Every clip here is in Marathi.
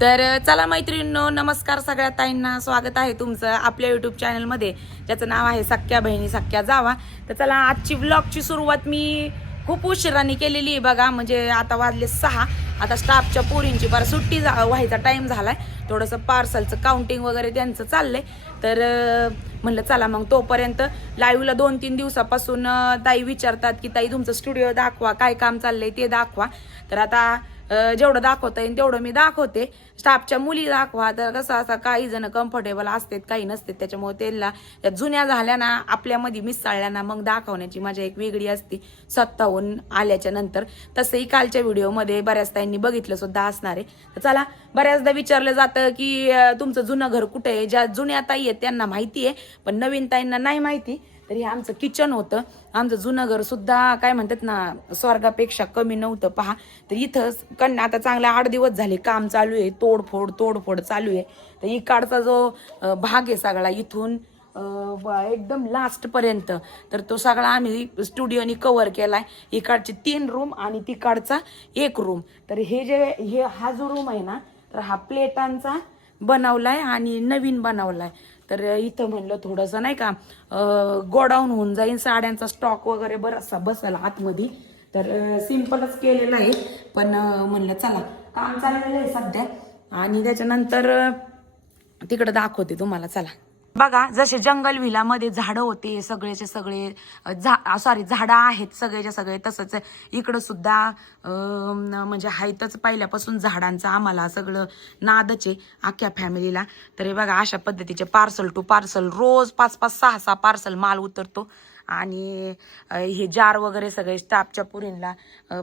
तर चला मैत्रिणींनो, नमस्कार सगळ्या ताईंना, स्वागत आहे तुमचं आपल्या यूट्यूब चॅनलमध्ये ज्याचं नाव आहे सख्या बहिणी सख्या जावा. तर चला, आजची व्लॉगची सुरुवात मी खूप उशिराने केलेली आहे बघा. म्हणजे आता वाजले 6. आता स्टाफच्या पोरींची बरं सुट्टी व्हायचा टाईम झालाय. थोडंसं पार्सलचं काउंटिंग वगैरे त्यांचं चाललंय. तर म्हणलं चला मग तोपर्यंत लाईव्हला 2-3 दिवसापासून ताई विचारतात की ताई तुमचं स्टुडिओ दाखवा, काय काम चाललंय ते दाखवा. तर आता जेवढं दाखवता येईल तेवढं मी दाखवते. स्टाफच्या मुली दाखवा, तर कसं असं काही जण कम्फर्टेबल असतात, काही नसतात. त्याच्यामुळे त्यांना त्या जुन्या झाल्या ना, आपल्यामध्ये मिसळल्या ना, मग दाखवण्याची मजा एक वेगळी असते स्वतःहून आल्याच्या नंतर. तसंही कालच्या व्हिडिओमध्ये बऱ्याच ताईंनी बघितलं सुद्धा असणार आहे. तर चला, बऱ्याचदा विचारलं जातं की तुमचं जुनं घर कुठे आहे. ज्या जुन्या ताई आहेत त्यांना माहिती आहे, पण नवीन ताईंना नाही माहिती. तर हे आमचं किचन होतं. आमचं जुनं घर सुद्धा काय म्हणतात ना, स्वर्गापेक्षा कमी नव्हतं पहा. तर इथं आता चांगला 8 दिवस झाले काम चालू आहे, तोडफोड चालू आहे. तर इकडचा जो भाग आहे सगळा इथून एकदम लास्ट पर्यंत, तर तो सगळा आम्ही स्टुडिओनी कव्हर केलाय. इकडचे 3 रूम आणि तिकडचा 1 रूम. तर हा जो रूम आहे ना, तर हा प्लेटांचा बनवलाय आणि नवीन बनवलाय. तर इथं म्हणलं थोडंसं नाही का गोडाऊन होऊन जाईल, साड्यांचा स्टॉक वगैरे बराचसा बसल आतमध्ये. तर सिंपलच केलेलं आहे, पण म्हणलं चला काम चाललेलं आहे सध्या. आणि त्याच्यानंतर तिकडे दाखवते तुम्हाला. चला बघा, जसे जंगल व्हिलामध्ये झाडं होते सगळेचे सगळे, झाडं आहेत सगळेच्या सगळे, तसंच इकडं सुद्धा म्हणजे हायतच पहिल्यापासून झाडांचं आम्हाला सगळं नादच आहे अख्ख्या फॅमिलीला. तर हे बघा, अशा पद्धतीचे पार्सल टू पार्सल रोज 5-5, 6-6 पार्सल माल उतरतो. आणि हे जार वगैरे सगळे स्टाफच्या पुरींना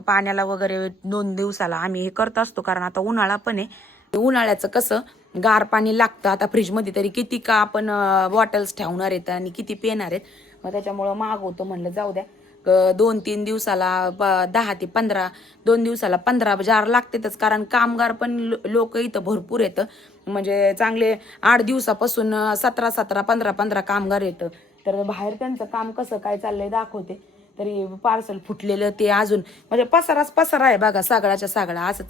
पाण्याला वगैरे 2 दिवसाला आम्ही हे करत असतो, कारण आता उन्हाळा पण आहे. उन्हाळ्याचं कसं गार पाणी लागतं. आता फ्रीजमध्ये तरी किती का आपण बॉटल्स ठेवणार आहेत आणि किती पिणार आहेत, मग त्याच्यामुळं मागवतो. म्हणलं जाऊ द्या, 2-3 दिवसाला 10 ते 15, 2 दिवसाला 15 जार लागतेच. कारण कामगार पण लोक इथं भरपूर येतं. म्हणजे चांगले 8 दिवसापासून 17-17, 15-15 कामगार येतं. तर बाहेर त्यांचं काम कसं काय चाललंय दाखवते. तरी पार्सल फुटलेलं ते अजून म्हणजे पसारा आहे बघा, सगळ्याच्या सगळा असं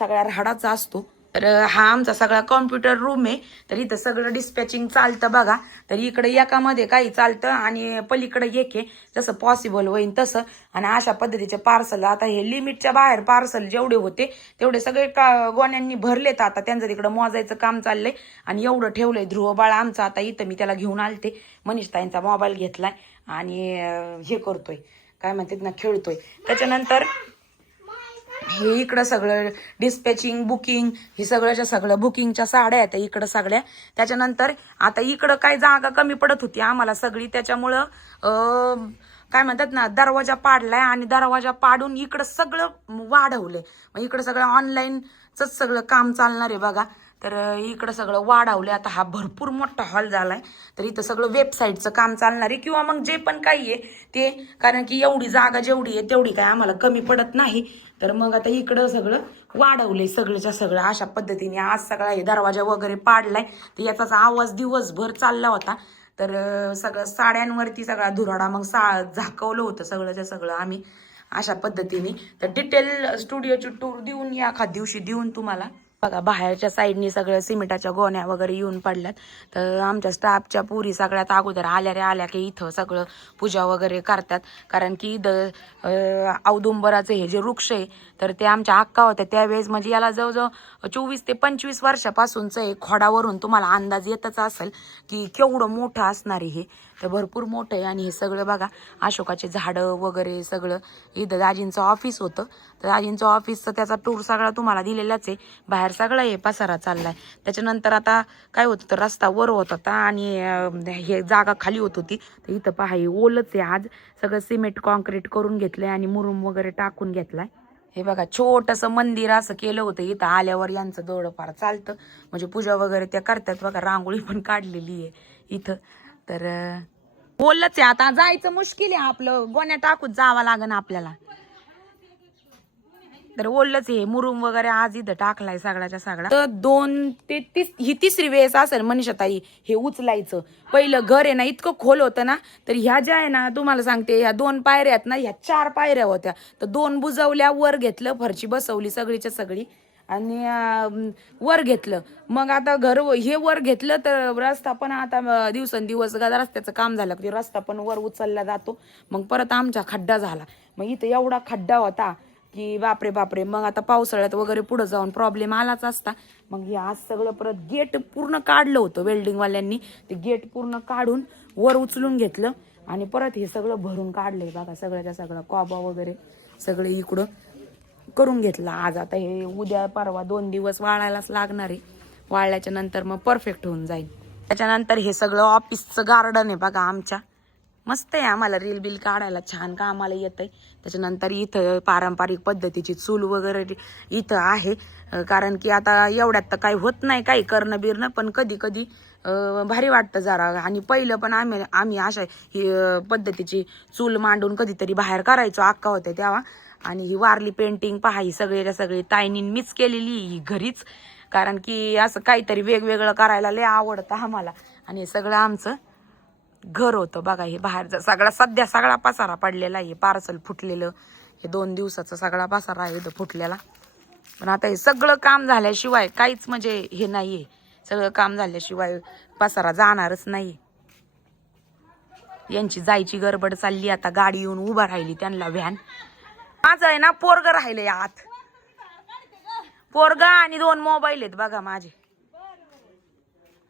सगळ्या राडाचा असतो. तर हा आमचा सगळा कॉम्प्युटर रूम आहे. तर इथं सगळं डिस्पॅचिंग चालतं बघा. तर इकडे एकामध्ये काही चालतं आणि पलीकडे एक आहे, जसं पॉसिबल होईल तसं. आणि अशा पद्धतीचे पार्सल, आता हे लिमिटच्या बाहेर पार्सल जेवढे होते तेवढे सगळे गोण्यांनी भरलेत. आता त्यांचं तिकडं मोजायचं काम चाललंय. आणि एवढं ठेवलंय ध्रुव बाळा आमचा. आता इथं मी त्याला घेऊन आलते, मनीषताईंचा मोबाईल घेतलाय आणि हे करतोय, काय म्हणतात ना, खेळतोय. त्याच्यानंतर हे इकडं सगळं डिस्पॅचिंग बुकिंग, हे सगळ्याच्या सगळं बुकिंगच्या साड्या आहेत इकडं सगळ्या. त्याच्यानंतर आता इकडं काय जागा कमी पडत होती आम्हाला सगळी, त्याच्यामुळं काय म्हणतात ना, दरवाजा पाडलाय आणि दरवाजा पाडून इकडं सगळं वाढवलंय. मग इकडं सगळं ऑनलाईनच सगळं काम चालणार आहे बघा. तर इकडं सगळं वाढवलंय. आता हा भरपूर मोठा हॉल झालाय. तर इथं सगळं वेबसाईटचं काम चालणार आहे, किंवा मग जे पण काही आहे ते, कारण की एवढी जागा जेवढी आहे तेवढी काय आम्हाला कमी पडत नाही. तर मग आता इकडं सगळं वाढवलंय सगळ्याच्या सगळं अशा पद्धतीने. आज सगळा हे दरवाजा वगैरे पाडलाय. तर याचाच आवाज दिवसभर चालला होता. तर सगळं साड्यांवरती सगळा धुराडा मग झाकवलं होतं सगळ्याच्या सगळं आम्ही अशा पद्धतीने. तर डिटेल स्टुडिओची टूर देऊन या एखाद दिवशी देऊन तुम्हाला. बघा, बाहेरच्या साईडनी सगळं सिमेंटाच्या गोण्या वगैरे येऊन पडल्यात. तर आमच्या स्टाफच्या पुरी सगळ्यात अगोदर आल्या की इथं सगळं पूजा वगैरे करतात. कारण की औदुंबराचे हे जे वृक्ष आहे, तर ते आमच्या अक्का होत्या त्यावेळेस. म्हणजे याला जवळजवळ 24 ते 25 वर्षापासूनचं आहे. खोडावरून तुम्हाला अंदाज येतच असेल की केवढं मोठं असणार आहे हे. तर भरपूर मोठं आहे. आणि हे सगळं बघा, अशोकाचे झाडं वगैरे सगळं. इथं दाजींचं ऑफिस होतं. तर दाजींचं ऑफिसचं त्याचा टूर सगळा तुम्हाला दिलेलाच आहे. बाहेर सगळा हे पसारा चाललाय. त्याच्यानंतर आता काय होतं, तर रस्ता वर होत होता आणि हे जागा खाली होत होती. तर इथं पहा, हे ओलच आहे. आज सगळं सिमेंट कॉन्क्रीट करून घेतलंय आणि मुरुम वगैरे टाकून घेतलाय. हे बघा, छोटंसं मंदिर असं केलं होतं. इथं आल्यावर यांचं थोडंफार चालतं, म्हणजे पूजा वगैरे त्या करतात बघा. रांगोळी पण काढलेली आहे इथं. तर ओलच आहे. आता जायचं मुश्किल आहे, आपलं गोण्या टाकून जावं लागेल आपल्याला. तर ओलच आहे. मुरुम वगैरे आज इथं टाकलाय सगळ्याच्या सगळा. तर 2 ते 30 ही तिसरी वेळेस असेल मनीषाताई हे उचलायचं. पहिलं घर आहे ना, इतकं खोल होतं ना, तर ह्या ज्या आहे ना, तुम्हाला सांगते, ह्या 2 पायऱ्या आहेत ना, ह्या 4 पायऱ्या होत्या. तर 2 बुजवल्या, वर घेतलं, फरची बसवली सगळीच्या सगळी. आणि वर घेतलं. मग आता घर हे वर घेतलं तर रस्ता पण आता दिवसेंदिवस रस्त्याचं काम झालं की रस्ता पण वर उचलला जातो. मग परत आमचा खड्डा झाला. मग इथं एवढा खड्डा होता की बापरे बापरे. मग आता पावसाळ्यात वगैरे पुढे जाऊन प्रॉब्लेम आलाच असता. मग हे आज सगळं परत गेट पूर्ण काढलं होतं वेल्डिंगवाल्यांनी. ते गेट पूर्ण काढून वर उचलून घेतलं आणि परत हे सगळं भरून काढलंय बघा. सगळ्याच्या सगळं कॉबा वगैरे सगळे इकडं करून घेतलं आज. आता हे उद्या परवा 2 दिवस वाळायलाच लागणार आहे. वाळल्याच्या नंतर मग परफेक्ट होऊन जाईल. त्याच्यानंतर हे सगळं ऑफिसचं गार्डन आहे बघा आमच्या. मस्त आहे, आम्हाला रील बिल काढायला छान कामाला येत आहे. त्याच्यानंतर इथं पारंपरिक पद्धतीची चूल वगैरे इथं आहे. कारण की आता एवढ्यात तर काही होत नाही काही करणं बिरणं, पण कधी कधी भारी वाटतं जरा. आणि पहिलं पण आम्ही अशा ही पद्धतीची चूल मांडून कधीतरी बाहेर करायचो अक्का होते तेव्हा. आणि ही वारली पेंटिंग पहा, ही सगळी ताईनीन मीच केलेली ही घरीच. कारण की असं काहीतरी वेगवेगळं करायला लय आवडतं आम्हाला. आणि हे सगळं आमचं घर होतं बघा. हे बाहेर सगळा सध्या सगळा पसारा पडलेला आहे. पार्सल फुटलेलं हे 2 दिवसाचा सगळा पसारा आहे फुटलेला. पण आता हे सगळं काम झाल्याशिवाय काहीच म्हणजे हे नाहीये. सगळं काम झाल्याशिवाय पसारा जाणारच नाही. यांची जायची गडबड चालली. आता गाडी येऊन उभा राहिली त्यांना व्हॅन. माझं आहे ना पोरग राहिलंय आत. पोरगा आणि 2 मोबाईल आहेत बघा माझे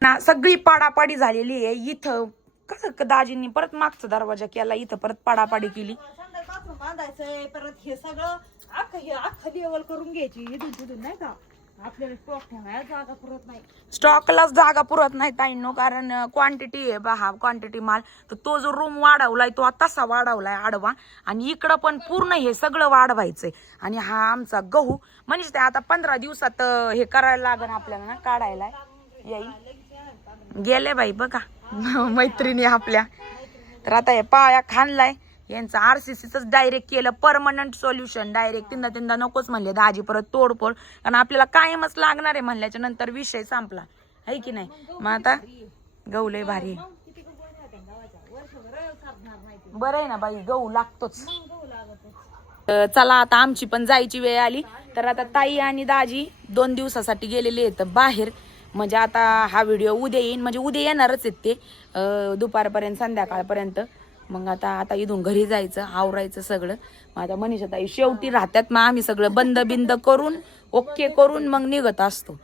ना. सगळी पाडापाडी झालेली आहे इथं. कसं दाजींनी परत मागचा दरवाजा केला, इथं परत पाडापाडी केली. बांधायचंय परत हे सगळं अख्खं लेवल करून घ्यायची. इथून नाही का आपल्याला स्टॉक ठेवायला जागा पुरत नाही. स्टॉकलाच जागा पुरत नाही ताईंनो. कारण क्वांटिटी आहे बा. क्वांटिटी माल तर तो जो रूम वाढवलाय तो तसा वाढवलाय आडवा. आणि इकडं पण पूर्ण हे सगळं वाढवायचंय. आणि हा आमचा गहू म्हणजे ते आता 15 दिवसात हे करायला लागण आपल्याला ना, काढायला येईल. गेले बाई बघा मैत्रिणी आपल्या. तर आता हे पाया खाणलाय यांचा RCCच डायरेक्ट केलं परमनंट सोल्युशन. डायरेक्ट तीनदा नकोच म्हणले दाजी परत तोडफोड. कारण आपल्याला कायमच लागणार आहे म्हणल्याच्या नंतर विषय संपला आहे की नाही. मग आता गहू लय भारी बरं आहे ना बाई, गहू लागतोच. चला आता आमची पण जायची वेळ आली. तर आता ताई आणि दाजी 2 दिवसासाठी गेलेले आहेत बाहेर. म्हणजे आता हा व्हिडिओ उद्या येईन, म्हणजे उद्या येणारच आहेत ते दुपारपर्यंत संध्याकाळपर्यंत. मग आता इथून घरी जायचं, आवरायचं सगळं. मग आता मनीषा ताई शेवटी राहतात. मग आम्ही सगळं बंद बिंद करून ओके करून मग निघत असतो.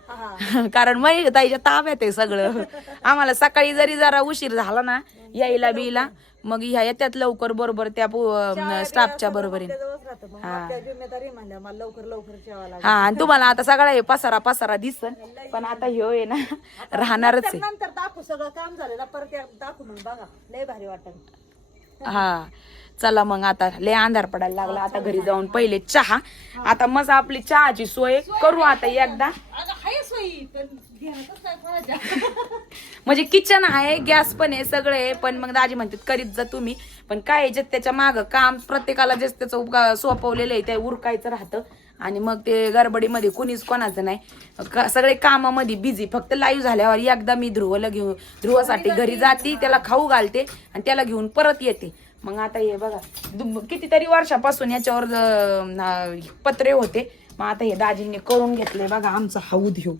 कारण मनीषा ताईच्या ताब्यात आहे सगळं. आम्हाला सकाळी जरी जरा उशीर झाला ना यायला बिला, मग ह्या येतात लवकर बरोबर त्या स्टाफच्या बरोबरीने. हा आणि तुम्हाला आता सगळा हे पसारा दिसन. पण आता ह्यो आहे ना राहणारच आहे. नंतर दाखवू सगळं काम झालेलं परत दाखवू मग बघा लय भारी वाटत. हा चला मग आता लय अंधार पडायला लागला. आता घरी जाऊन पहिले चहा. आता मस्त आपली चहाची सोय करू आता एकदा. म्हणजे किचन आहे, गॅस पण आहे, सगळं आहे. पण मग दाजी म्हणतात करीत जा तुम्ही. पण काय जे त्याच्या मागं काम प्रत्येकाला जे त्याचं सोपवलेलं आहे ते उरकायचं राहतं. आणि मग ते गडबडीमध्ये कुणीच कोणाचं नाही, सगळे कामामध्ये बिझी. फक्त लाईव्ह झाल्यावर एकदा मी ध्रुवासाठी घरी जाते, त्याला खाऊ घालते आणि त्याला घेऊन परत येते. मग आता हे बघा कितीतरी वर्षापासून याच्यावर पत्रे होते. मग आता हे दाजींनी करून घेतले बघा. आमचा हौद ह्यो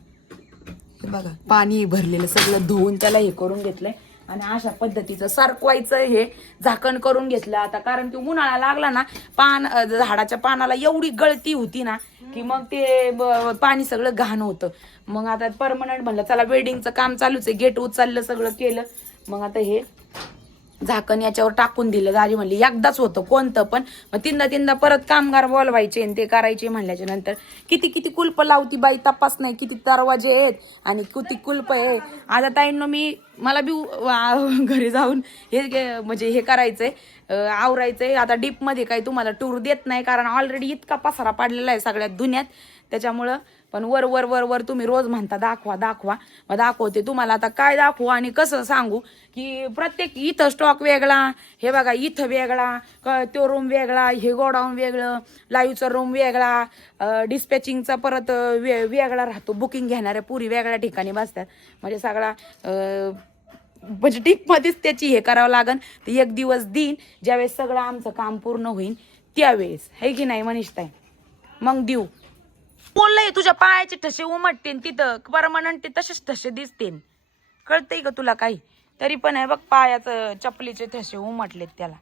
बघा पाणी भरलेलं सगळं धुवून त्याला हे करून घेतलंय. आणि अशा पद्धतीचं सरकवायचं हे झाकण करून घेतलं आता. कारण की उन्हाळा लागला ना, झाडाच्या पानाला एवढी गळती होती ना की मग ते पाणी सगळं घाण होतं. मग आता परमनंट म्हणलं चला वेल्डिंगचं काम चालूच आहे, गेट उचललं सगळं केलं. मग आता हे झाकण याच्यावर टाकून दिलं. दाजी म्हणली एकदाच होतं कोणतं पण. मग तीनदा परत कामगार बोलवायचे आणि ते करायचे म्हणल्याच्या नंतर किती कुलप लावती बाई तपास नाही. किती दरवाजे आहेत आणि किती कुलप आहे. आता ताईंनो मला बी घरी जाऊन हे म्हणजे हे करायचंय, आवरायचंय. आता डीप मध्ये काही तुम्हाला टूर देत नाही कारण ऑलरेडी इतका पसारा पाडलेला आहे सगळ्यात दुनियात. त्याच्यामुळं पण वर तुम्ही रोज म्हणता दाखवा. मग दाखवते तुम्हाला. आता काय दाखवू आणि कसं सांगू की प्रत्येक इथं स्टॉक वेगळा, हे बघा इथं वेगळा, तो रूम वेगळा, हे गोडाऊन वेगळं, लाईव्हचा रूम वेगळा, डिस्पॅचिंगचा परत वेगळा राहतो. बुकिंग घेणाऱ्या पुरी वेगळ्या ठिकाणी बसतात. म्हणजे सगळा म्हणजे डीपमध्येच त्याची हे करावं लागन. तर एक दिवस देईन ज्यावेळेस सगळं आमचं काम पूर्ण होईल त्यावेळेस, है की नाही मनीषताई? मग देऊ. बोललंय तुझ्या पायाचे ठसे उमटते तिथं परमनंट ते तसेच ठसे दिसते कळतंय का तुला काही तरी पण आहे बघ पायाचं चपलीचे ठसे उमटलेत त्याला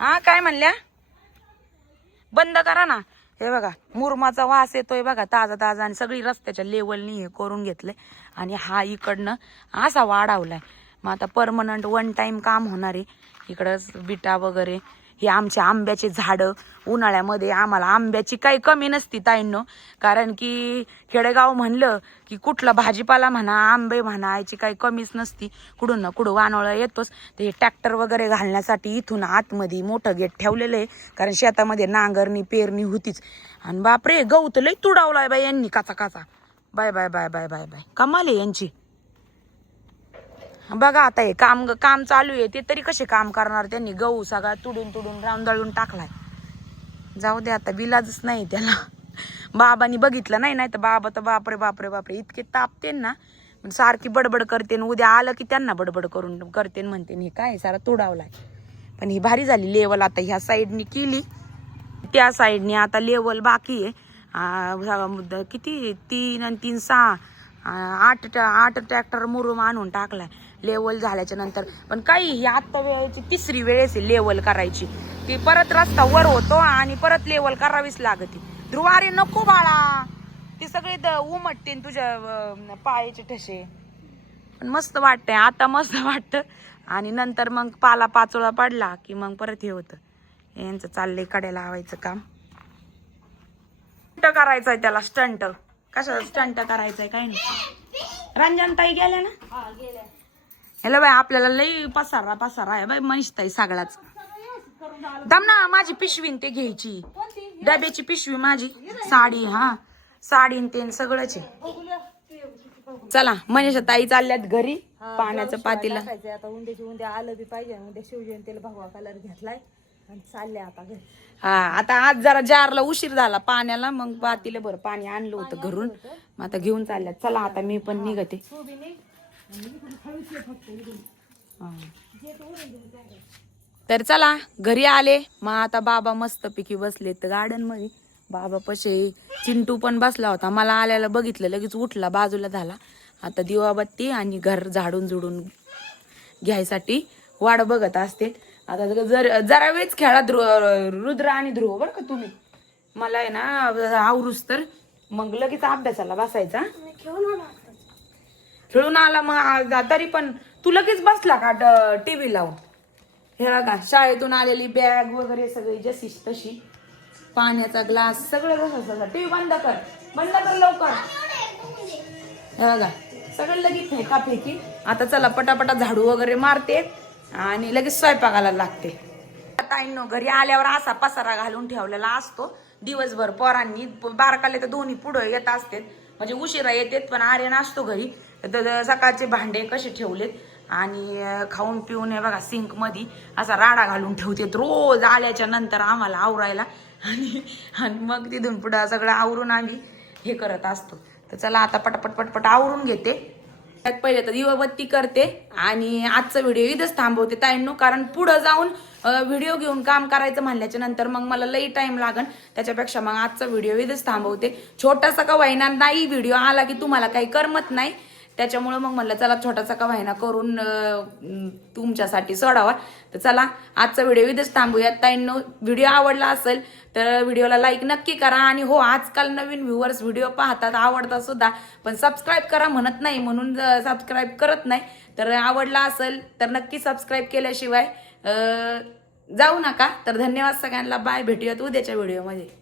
हा काय म्हणल्या बंद करा ना हे बघा मुरमाचा वास येतोय बघा ताजा ताजा आणि सगळी रस्त्याच्या लेवलनी हे करून घेतलंय आणि हा इकडनं असा वाढवलाय मग आता परमनंट वन टाइम काम होणार आहे इकडं बिटा वगैरे हे आमचे आंब्याचे झाडं उन्हाळ्यामध्ये आम्हाला आंब्याची काही कमी नसती ताईंनो कारण की खेडेगाव म्हणलं की कुठला भाजीपाला म्हणा आंबे म्हणा याची काही कमीच नसती कुठून ना कुठं वानोळा येतोच ते ट्रॅक्टर वगैरे घालण्यासाठी इथून आतमध्ये मोठं गेट ठेवलेलं आहे कारण शेतामध्ये नांगरणी पेरणी होतीच आणि बापरे गवत लय तुडावलाय बाई यांनी काचा काचा bye bye bye bye bye bye कमाल आहे यांची बघा आता हे काम काम चालू आहे ते तरी कसे काम करणार त्यांनी गहू सगळा तुडून तुडून रांदळून टाकलाय जाऊ दे आता बिलाजच नाही त्याला बाबांनी बघितलं नाही तर बाबा तर बापरे बापरे बापरे इतके तापते ना सारखी बडबड करते उद्या आलं की त्यांना बडबड करून करते म्हणते हे काय सारा तुडावलाय पण ही भारी झाली लेवल आता ह्या साईडनी केली त्या साईडनी आता लेवल बाकी आहे किती 3 आणि 3 6 8 ट्रॅक्टर मुरुम आणून टाकलाय लेवल झाल्याच्या नंतर पण काही आत्ता वेळेची तिसरी वेळेस लेवल करायची ती परत रस्ता वर होतो आणि परत लेवल करावीच लागते ध्रुवारे नको बाळा ते सगळे उमटते तुझ्या पायाचे ठसे पण मस्त वाटतंय आता मस्त वाटतं आणि नंतर मग पाला पाचोळा पडला की मग परत हे होतं यांचं चाललंय कड्या लावायचं काम स्टंट करायचंय त्याला स्टंट कशा स्टंट करायचंय काय नाही रंजनताई गेल्या ना हा गेल्या हॅलो बाई आपल्याला लई पसारा आहे बाई मनीषताई सगळाच दम ना माझी पिशवी ते घ्यायची डब्याची पिशवी माझी साडी हा साडी ते सगळंच आहे चला मनीषा ताई चालल्यात घरी पाण्याचं पातीला आता उद्या आलं बी पाहिजे उद्या शिवजयंतीला भगवा कलर घेतलाय आणि चालले आता घरी हा आता आज जरा जारला उशीर झाला पाण्याला मग पातीला बरं पाणी आणलं होतं घरून मग आता घेऊन चालल्यात चला आता मी पण निघते तर चला घरी आले मग आता बाबा मस्तपैकी बसले तर गार्डन मध्ये बाबा पशे चिंटू पण बसला होता मला आल्याला बघितलं लगेच उठला बाजूला झाला आता दिवाबत्ती आणि घर झाडून झुडून घ्यायसाठी वाट बघत असते आता जरा वेळच खेळा रुद्र आणि ध्रुव बरं का तुम्ही मला आहे ना आवरूस तर मग लगेच अभ्यासाला बसायचा खेळून आला मग तरी पण तू लगेच बसला का टीव्ही लावून हे बघा शाळेतून आलेली बॅग वगैरे सगळी जशीच तशी पाण्याचा ग्लास सगळं कसं टीव्ही बंद कर लवकर हे बघा सगळं लगेच फेकी आता चला पटापटा झाडू वगैरे मारते आणि लगेच स्वयंपाकाला लागते ताईंनो घरी आल्यावर असा पसारा घालून ठेवलेला असतो दिवसभर पोरांनी बारकाले तर दोन्ही पुढं येत असतात म्हणजे उशिरा येतात पण आर्यन असतो घरी तर सकाळचे भांडे कसे ठेवलेत आणि खाऊन पिऊन बघा सिंक मध्ये असा राडा घालून ठेवते रोज आल्याच्या नंतर आम्हाला आवरायला आणि मग तिथून पुढं सगळं आवरून आम्ही हे करत असतो तर चला आता पटपट आवरून घेते पहिले तर दिवाबत्ती करते आणि आजचा व्हिडिओ इथंच थांबवते ताईंनो कारण पुढं जाऊन व्हिडिओ घेऊन काम करायचं म्हणल्याच्या नंतर मग मला लई टाइम लागन त्याच्यापेक्षा मग आजचा व्हिडिओ इथंच थांबवते छोटासा का व्हायना नाही व्हिडिओ आला की तुम्हाला काही करमत नाही त्याच्यामुळे मग म्हणलं चला छोटासा का व्हायना करून तुमच्यासाठी सोडावा तर चला आजचा व्हिडिओ इथंच थांबूयात ताईंनो व्हिडिओ आवडला असेल तर व्हिडिओला लाईक नक्की करा आणि हो आजकाल नवीन व्ह्युअर्स व्हिडिओ पाहतात आवडतात सुद्धा पण सबस्क्राईब करा म्हणत नाही म्हणून सबस्क्राईब करत नाही तर आवडला असेल तर नक्की सबस्क्राईब केल्याशिवाय जाऊ नका तर धन्यवाद सगळ्यांना बाय भेटूयात उद्याच्या व्हिडिओमध्ये